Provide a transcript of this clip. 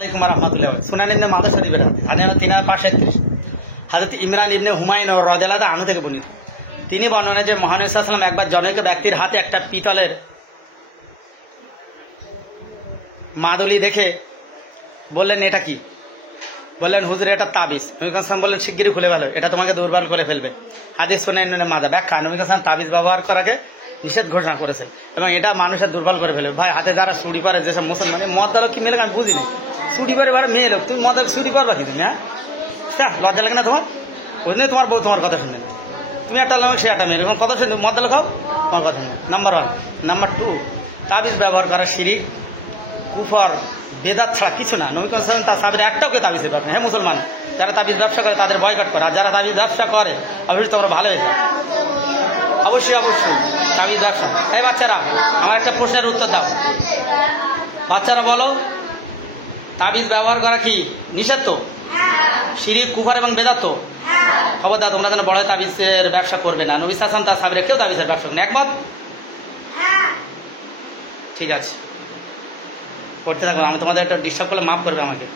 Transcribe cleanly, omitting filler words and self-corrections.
আলাইকুম রহমতুল্লাহ। সুনান ইবনে মাদা শরীফের হাদিস 3537 হযরত ইমরান ইবনে হুমায়ুন রাদিয়াল্লাহু আনহু থেকে বর্ণিত। তিনি বর্ণনা যে মহানবী সাল্লাল্লাহু আলাইহি ওয়াসাল্লাম একবার জনৈক ব্যক্তির হাতে একটা পিতলের মাদুলি দেখে বললেন, এটা কি? বললেন, হুজুর এটা তাবিজ। নবী সাল্লাল্লাহু বললেন, শিগগিরই খুলে ফেলো, এটা তোমাকে দুর্বল করে ফেলবে। হাদিস সুনান ইবনে মাদা। ব্যাখ্যা, নবী সাল্লাল্লাহু তাবিজ ব্যবহার করাকে নিষেধ ঘোষণা করেছেন এবং এটা মানুষের দুর্বল করে ফেলবে। ভাই, হাতে যারা চুড়ি পরে, যেসব মুসলমান, মদ দালক কি মেলে আমি বুঝি না। চুড়ি পরে এবার মেয়ে লোক, তুমি মদের চুড়ি পরবা কি তুমি? হ্যাঁ, লজ্জা লাগে না তোমার? ওই জন্য তোমার বউ তোমার কথা শুনবে না। তুমি একটা লোক, সে একটা মেয়ে, কথা শুনবে, মদ দালক খাও, তোমার কথা শুনবে। নাম্বার 1। নাম্বার 2, তাবিজ ব্যবহার করা শিরিক, কুফর, বেদাত ছাড়া কিছু না। নবী সাল্লাল্লাহু তার সাহাবীরা একটাও কে তাবিজের ব্যাপারে। হ্যাঁ মুসলমান, যারা তাবিজ ব্যবসা করে তাদের বয়কট করে, আর যারা তাবিজ ব্যবসা করে অবশ্যই তোমরা ভালো হয়ে যাও। অবশ্যই অবশ্যই তাবিজ ব্যবসা। এই বাচ্চারা, আমার একটা প্রশ্নের উত্তর দাও। বাচ্চারা বলো, তাবিজ ব্যবহার করা কি নিষেধ? তো শিরিক, কুফর এবং বেদাত তো। খবরদার তোমরা যেন বড় তাবিজের ব্যবসা করবে না। নবী সাল্লাল্লাহু তার সাহাবীরা কেউ তাবিজের ব্যবসা করেন। একমত? ঠিক আছে, করতে থাকো। আমি তোমাদের একটা ডিস্টার্ব করলে মাফ করবে আমাকে।